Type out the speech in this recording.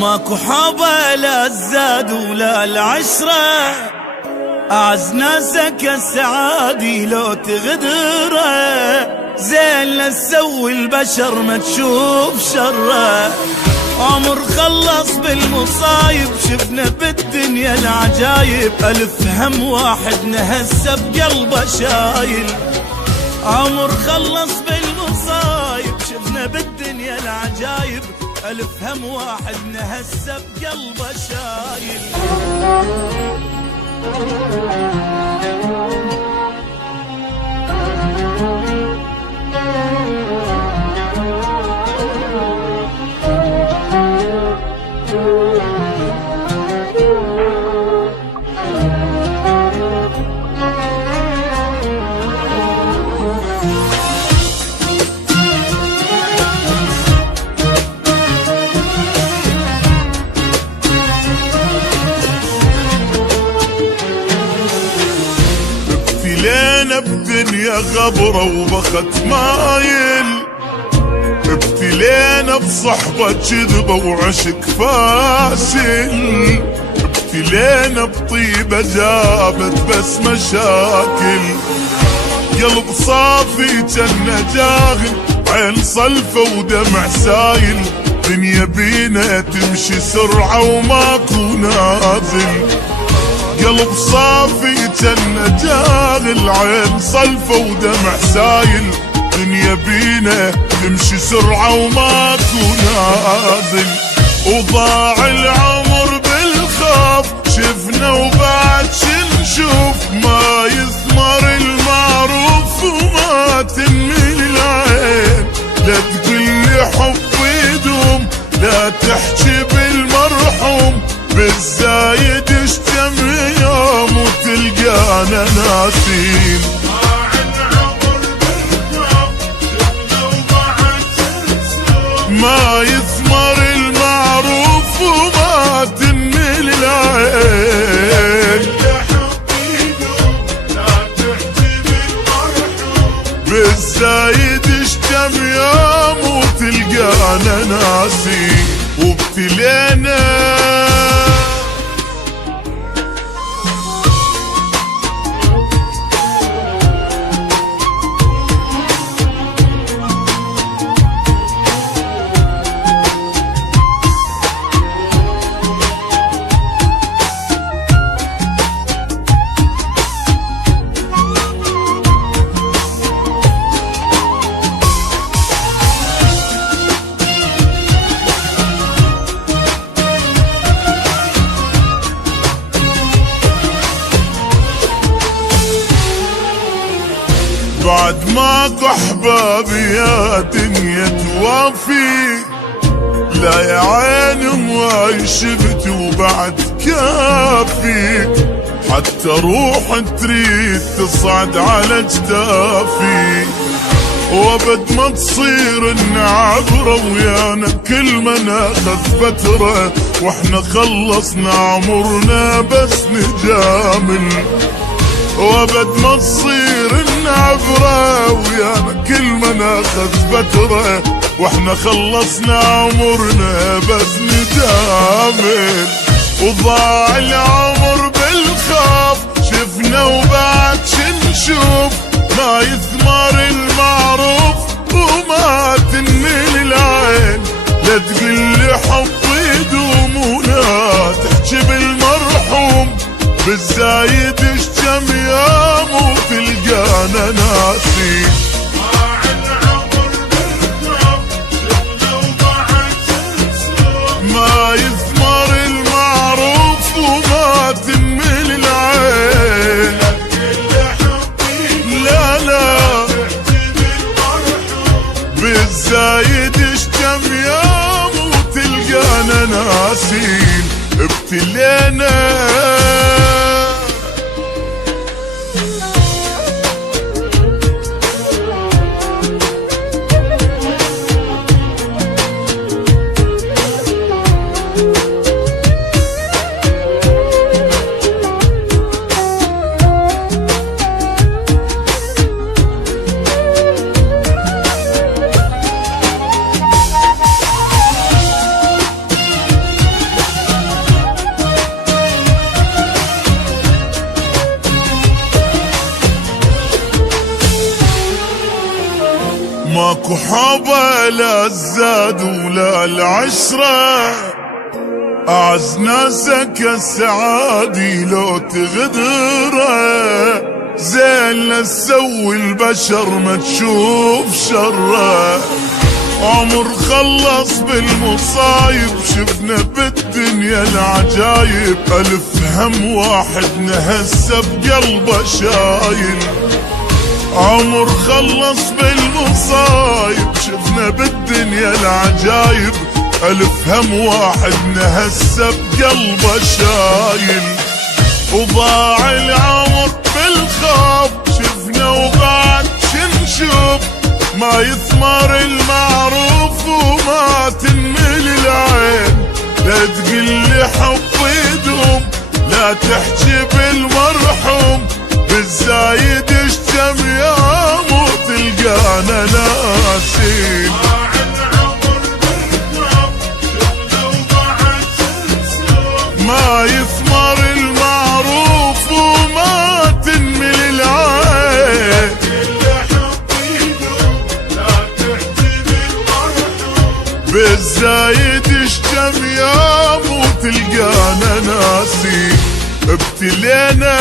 ماكو حبة لا الزاد ولا العشرة، أعز ناسك السعادي لو تغدره، زين لا تسوي البشر ما تشوف شره. عمر خلص بالمصايب شفنا بالدنيا العجايب، ألف هم واحد نهسه بقلبه شايل. عمر خلص بالمصايب شفنا بالدنيا العجايب، ألف هم واحد نهسه بقلبه شايل. ابتلينا بدنيا غبرة وبخت مايل، ابتلينا بصحبة كذبة وعشق فاشل، ابتلينا بطيبة جابت بس مشاكل. قلب صافي جنة جاهل، عين صلفة ودمع سايل، دنيا بينا تمشي سرعة وماكو نازل. قلب صافي جنة جاهل، عين صلفة ودمع سايل، دنيا بينا تمشي سرعة وماكو نازل. وضاع العمر بالخوف شفنا وبعد شنشوف، ما يثمر المعروف وما تنمي العين. لا تقلي حب يدوم، لا تحكي بالمرحوم، بالزايد اشتم يوم وتلقانا ناسين. ما يثمر المعروف وما تنمي العين. بالزايد اشتم يوم وتلقانا ناسين. وابتلينا بعد ماكو احبابي يا دنيا توافي، لا يا عيني ما شفت وبعد كافي، حتى روح تريد تصعد على جدافي. وابد ما تصير النعبرة ويانا كل ما ناخذ فترة، واحنا خلصنا عمرنا بس نجامل. وابد ما تصير النعبرة ويانا كل ما ناخذ فترة، واحنا خلصنا عمرنا بس نجامل. وضاع العمر بالخوف شفنا وبعد شنشوف، ما يثمر المعروف وما تنمي العين. لا تقلي حب يدوم ولا تحكي بالمرحوم، بالزايد اشتم يوم وتلقانا ناسين. ما يثمر المعروف وما تنمي العين. لا لا بالزايد اشتم يوم وتلقانا ناسين. ابتلينا ماكو حبة لا الزاد ولا العشرة، أعز ناسك السعادي لو تغدره، زين لا تسوي البشر ما تشوف شره. عمر خلص بالمصايب شفنا بالدنيا العجايب، ألف هم واحد نهسه بقلبه شايل. عمر خلص بالمصايب شفنا بالدنيا العجايب، ألف هم واحد نهسه بقلبه شايل. وضاع العمر بالخوف شفنا وبعد شنشوف، ما يثمر المعروف وما تنمل العين. لا تقلي حب يدوم لا تحكي بالمرحوم، بالزايد اشتم يوم وتلقانا ناسين. ما يثمر المعروف وما تنمل العين، بالزايد اشتم يوم وتلقانا ناسين. ابتلينا